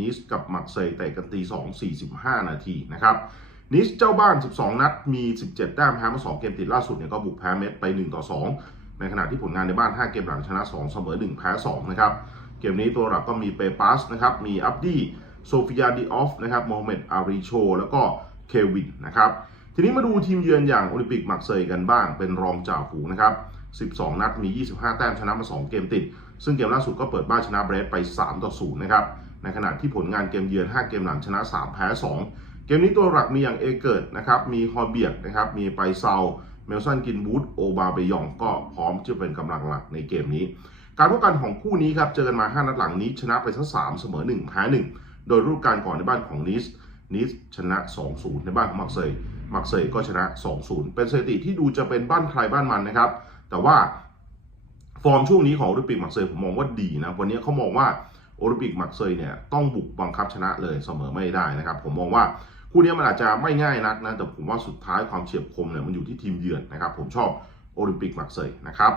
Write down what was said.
นิสกับมักเซย์เตะกันตี2 45 นาทีนะครับนิสเจ้าบ้าน 12 นัด มี 17 แต้มแพ้มา2เกมติดล่าสุดเนี่ยก็บุกแพ้เม็ดไป 1 ต่อ 2 ในขณะที่ผลงานในบ้าน 5 เกมหลังชนะ 2 เสมอ 1 แพ้ 2 นะครับ เกมนี้ตัวหลักก็มีเปปัสนะครับ มีอับดี้โซฟิยาดิออฟนะครับโมฮัมเหม็ดอาริโช แล้วก็เควินนะครับ ทีนี้มาดูทีมเยือนอย่างโอลิมปิกมักเซย์กันบ้าง เป็นรองจ่าฝูงนะครับ 12 นัด มี 25 แต้มชนะมา 2 เกมติด ซึ่งเกมล่าสุดก็เปิดบ้านชนะเบรสไป 3 ต่อ 0 นะครับ ในขณะที่ผลงานเกมเยือน 5 เกมหลังชนะ 3 แพ้ 2 เกมนี้ตัวหลักมีอย่างเอเกิร์ดนะครับ มีฮอร์เบียกนะครับ มีไปเซาเมลสันกินบูธโอบาเบยองก็พร้อมจะเป็นกำลังหลักในเกมนี้ การพบกันของคู่นี้ครับ เจอกันมา 5 นัดหลังนี้ชนะไปทั้ง3เสมอ 1 แพ้ 1 โดยรูปการก่อนในบ้านของนิส นิสชนะ 2-0 ในบ้านของมักเซย์มักเซย์ก็ชนะ 2-0 เป็นสถิติที่ดูจะเป็นบ้านใครบ้านมันนะครับ แต่ว่าฟอร์มช่วงนี้ของโอลิมปิกมักเซย์ผมมองว่าดีนะ วันนี้เขามองว่า โอลิมปิกมักเซยเนี่ยต้องบุกบังคับชนะเลยเสมอไม่ได้นะครับ ผมมองว่าคู่นี้มันอาจจะไม่ง่ายนักนะแต่ผมว่าสุดท้ายความเฉียบคมเนี่ยมันอยู่ที่ทีมเยือนนะครับ ผมชอบโอลิมปิกมักเซยนะครับ